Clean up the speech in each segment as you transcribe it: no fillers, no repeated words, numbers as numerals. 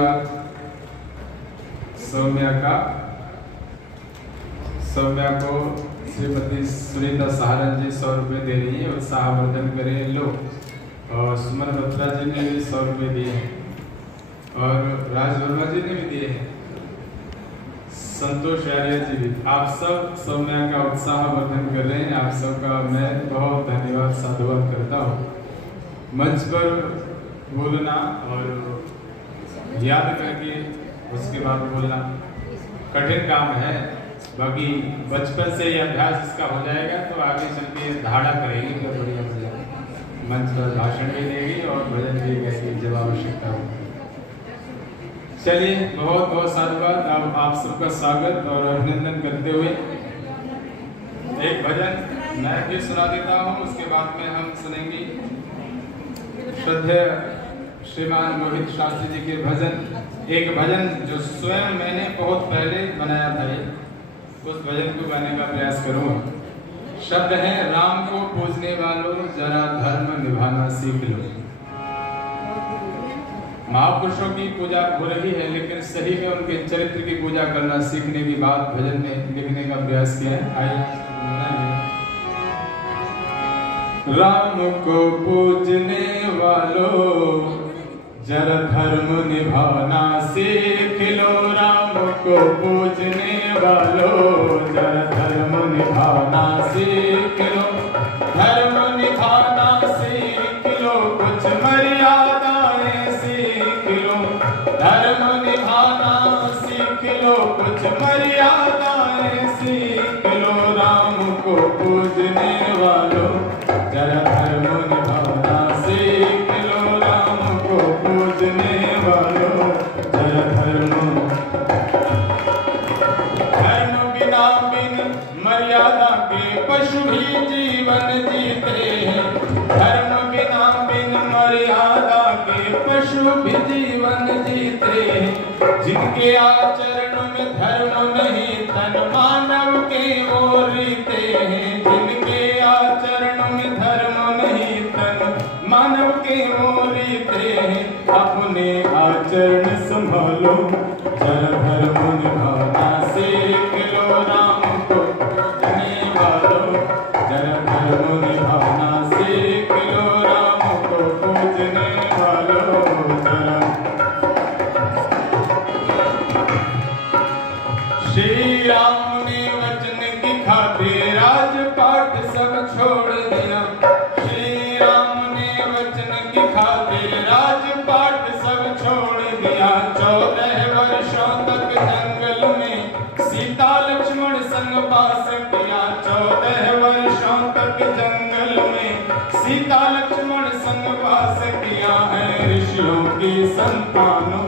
धन्यवाद सौम्या को श्रीमती सुनीता सहारन जी 100 रुपये दे रही है, उत्साहवर्धन करें लोग। और सुमन बत्रा जी ने भी 100 रुपये दिए हैं और राज वर्मा जी ने भी दिए हैं, संतोष आर्य जी भी। आप सब सौम्या का उत्साहवर्धन कर रहे हैं, आप सबका मैं बहुत धन्यवाद साधुवाद करता हूँ। मंच पर बोलना और याद करके उसके बाद बोलना कठिन काम है, बाकी बचपन से ये अभ्यास इसका हो जाएगा तो आगे चल के धाड़ा करेगी तो बढ़िया हो जाएगा। मंच पर भाषण भी देगी और भजन भी गाएगी जब आवश्यकता हो। चलिए, बहुत बहुत साधुवाद। अब आप सबका स्वागत और अभिनंदन करते हुए एक भजन मैं भी सुना देता हूँ, उसके बाद में हम सुनेंगे श्रद्धेय श्रीमान रोहित शास्त्री जी के भजन। एक भजन जो स्वयं मैंने बहुत पहले बनाया था, उस भजन को गाने का प्रयास करूँगा। शब्द है, राम को पूजने वालों जरा धर्म निभाना सीख लो। महापुरुषों की पूजा हो रही है, लेकिन सही में उनके चरित्र की पूजा करना सीखने की बात भजन में लिखने का प्रयास किया है। आइए, राम को पूजने वालों जरा धर्म निभाना सीख लो। राम को पूजने वालों जरा धर्म निभाना सीख लो। धर्म निभाना सीख लो, कुछ मर्यादाएं सीख लो। धर्म निभाना सीख लो, कुछ मर्यादाएं सीख लो। राम को पूजने वालों जरा धर्म निभाना सीख लो। राम को पूजने वालों जरा धर्म बिना बिन मर्यादा के पशु भी जीवन जीते हैं। धर्म बिना बिन मर्यादा के पशु भी जीवन जीते हैं। जिनके आचरण में धर्म नहीं तन मानव के वो रीते हैं। जिनके आचरण में धर्म नहीं तन मानव के वो रीते हैं। अपने आचरण संभालो जरा धर्म निभाना सीख लो। राम को पूजने वालों जरा धर्म निभाना सीख लो। राम को पूजने वालों जरा। श्री राम ने वचन की खातिर राजपाट सब छोड़ दिया। श्री राम ने वचन की खातिर राजपाट सब छोड़ दिया। 14 वर्षों तक जंगल में सीता लक्ष्मण संग वास किया। 14 वर्षों तक जंगल में सीता लक्ष्मण संग वास किया है। ऋषियों की संतानों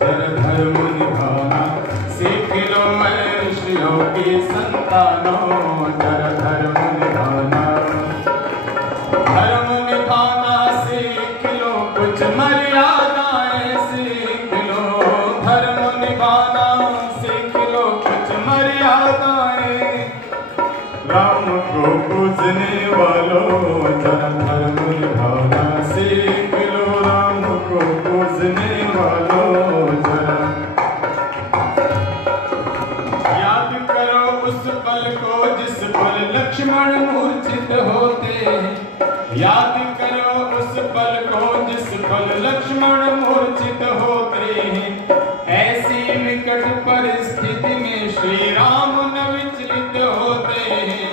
जरा धर्म निभाना सीख लो। मैं ऋषियों की संतानों जरा धर्म निभाना। धर्म निभाना सीख लो, कुछ मर्यादाएं सीख लो। धर्म निभाना सीख लो, कुछ मर्यादाएं। राम को पूजने वालों जरा धर्म निभाना सीख लो। राम को पूजने वालों जरा। याद करो उस पल को जिस पल लक्ष्मण मूर्छित होते हैं। याद करो उस पल को जिस पल लक्ष्मण मूर्छित होते हैं। ऐसी विकट परिस्थिति में श्री राम न विचलित होते हैं।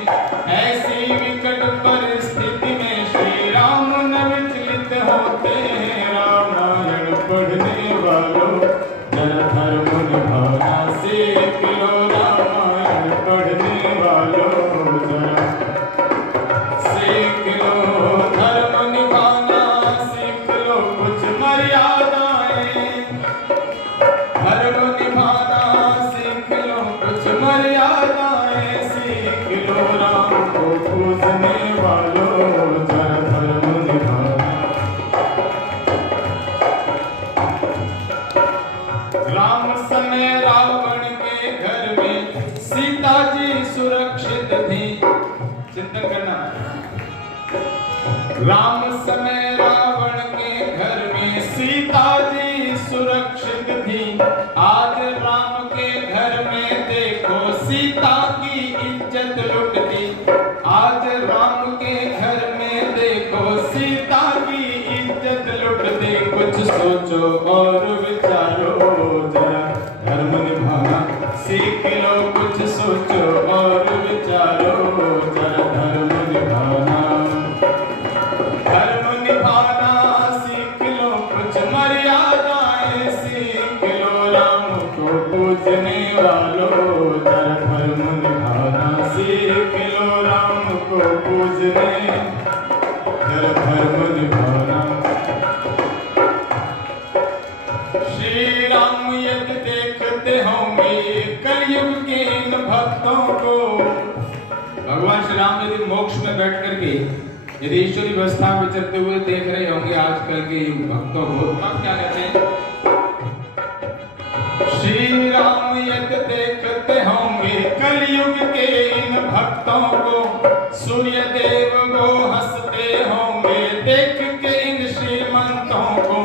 ऐसी विकट परिस्थिति में श्री राम न विचलित होते हैं। रामायण पढ़ने वालों जरा धर्म निभाना सीख लो। रामायण पढ़ने वालों जरा सीख लो। धर्म निभाना सीख लो, कुछ मर्यादाएं। धर्म निभाना सीख लो, कुछ मर्यादाएं सीख लो। राम को पूजने वालों जरा धर्म निभाना। राम समय रावण के घर में सीता जी सुरक्षित थी। चिंतन करना। राम समय रावण के घर में सीता जी सुरक्षित आज राम के घर में देखो सीता की इज्जत लुट दे। कुछ सोचो और विचारो, जरा धर्म निभाना सीख लो। कुछ सोचो और विचारो, जरा धर्म निभाना सीख लो। कुछ मर्यादाएं सीख लो। राम को पूजने वालों, जरा धर्म निभाना सीख लो। राम को पूजने, जरा धर्म निभाना। श्री राम यदि देखते होंगे कलयुग के इन भक्तों को, भगवान श्री राम यदि मोक्ष में बैठ करके यदि ईश्वरी व्यवस्था में चलते हुए देख रहे होंगे आजकल के भक्तों को, तब क्या कहते हैं? श्री राम यदि देखते होंगे कलयुग के इन भक्तों को, सूर्य देव को हंसते होंगे देख के इन श्रीमंतों को।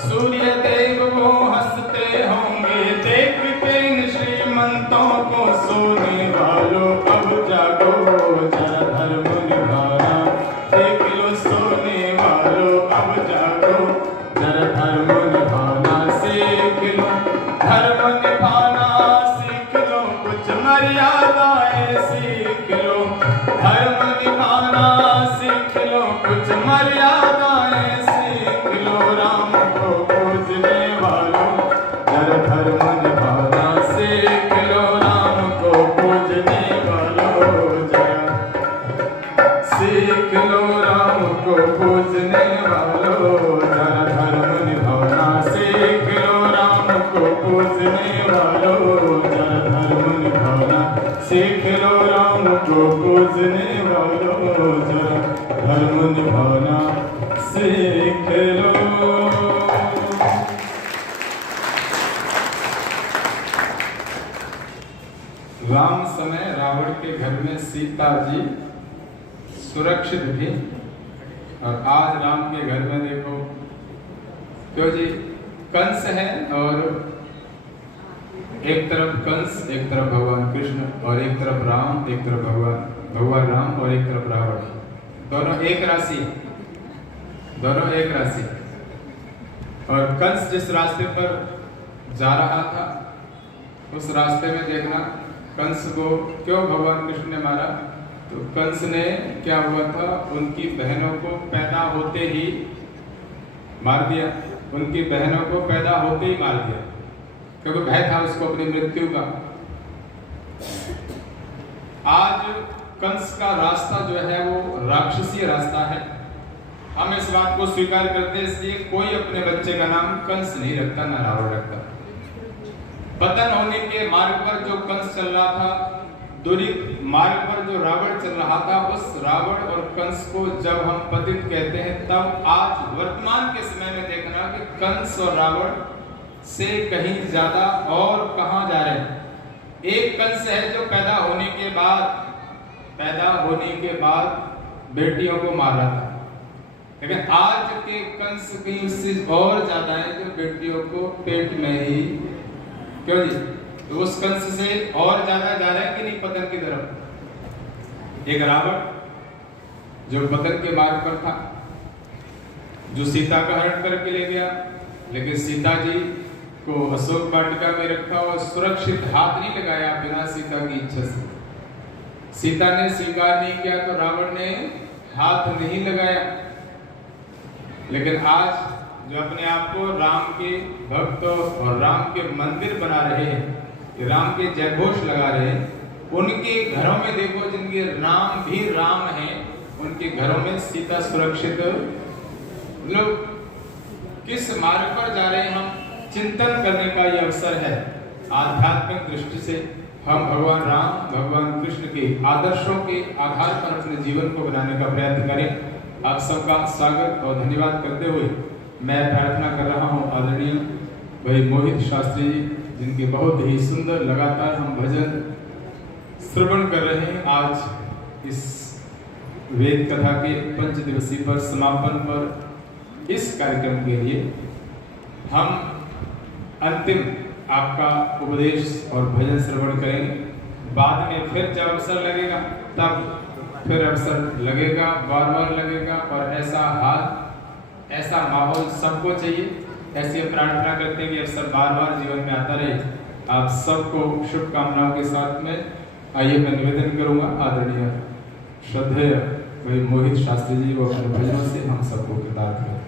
सूर्य देव को हंसते होंगे देख के इन श्रीमंतों को। सोने वालों अब जागो, जरा धर्म निभाना देख लो। सोने वालों अब जागो, जरा धर्म निभाना सीख लो। धर्म निभाना सीख लो। कुछ मर्यादाएं सीख लो। धर्म निभाना सीख लो। कुछ मर्यादाएं सीख लो। राम को पूजने वालों, जरा धर्म निभाना सीख लो। राम को पूजने वालों, जरा सीख लो। राम को पूजने वालों, जरा धर्म निभाना सीख लो। राम को पूजने वालों, जरा धर्म निभाना सीख लो। राम को पूजने वालों, जरा धर्म निभाना सीख लो। राम समय रावण के घर में सीता जी सुरक्षित थी, और आज राम के घर में देखो क्यों जी कंस है, और एक तरफ कंस, एक तरफ भगवान कृष्ण, और एक तरफ राम, एक तरफ भगवान राम, और एक तरफ रावण। दोनों एक राशि, दोनों एक राशि। और कंस जिस रास्ते पर जा रहा था उस रास्ते में देखना कंस को क्यों भगवान कृष्ण ने मारा, तो कंस ने क्या हुआ था, उनकी बहनों को पैदा होते ही मार दिया। उनकी बहनों को पैदा होते ही मार दिया, क्योंकि भय था उसको अपनी मृत्यु का। आज कंस का रास्ता जो है वो राक्षसीय रास्ता है। हम इस बात को स्वीकार करते हैं, इसलिए कोई अपने बच्चे का नाम कंस नहीं रखता, ना रावण रखता। पतन होने के मार्ग पर जो कंस चल रहा था, दुरित मार्ग पर जो रावण चल रहा था, उस रावण और कंस को जब हम पतित कहते हैं, तब आज वर्तमान के समय में देखना कि कंस और रावण से कहीं ज्यादा और कहां जा रहे हैं। एक कंस है जो पैदा होने के बाद बेटियों को मार रहा था, लेकिन आज के कंस की उससे और ज्यादा है जो बेटियों को पेट में ही, क्यों जी, तो उस कंस से और ज्यादा जा रहा है कि नहीं पतन की तरफ। एक रावण जो पतन के मार्ग पर था, जो सीता का हरण करके ले गया, लेकिन सीता जी को अशोक वाटिका में रखा और सुरक्षित हाथ नहीं लगाया बिना सीता की इच्छा से। सीता ने स्वीकार नहीं किया तो रावण ने हाथ नहीं लगाया। लेकिन आज जो अपने आप को राम के भक्त और राम के मंदिर बना रहे हैं, राम के जयघोष लगा रहे हैं, उनके घरों में देखो जिनके नाम भी राम हैं, उनके घरों में सीता सुरक्षित। लोग किस मार्ग पर जा रहे हैं, हम चिंतन करने का ये अवसर है। आध्यात्मिक दृष्टि से हम भगवान राम, भगवान कृष्ण के आदर्शों के आधार पर अपने जीवन को बनाने का प्रयत्न करें। आप सबका स्वागत और धन्यवाद करते हुए मैं प्रार्थना कर रहा हूँ आदरणीय भाई मोहित शास्त्री जी, जिनके बहुत ही सुंदर लगातार हम भजन श्रवण कर रहे हैं। आज इस वेद कथा के 5 दिवसीय पर समापन पर इस कार्यक्रम के लिए हम अंतिम आपका उपदेश और भजन श्रवण करेंगे। बाद में फिर जब अवसर लगेगा तब फिर अवसर लगेगा, बार बार लगेगा, और ऐसा हाल, ऐसा माहौल सबको चाहिए। ऐसी प्रार्थना करते हैं कि अवसर बार बार जीवन में आता रहे। आप सबको शुभकामनाओं के साथ में आइए मैं निवेदन करूंगा, आदरणीय श्रद्धेय भाई मोहित शास्त्री जी वो अपने भजनों से हम सबको कृतार्थ करें।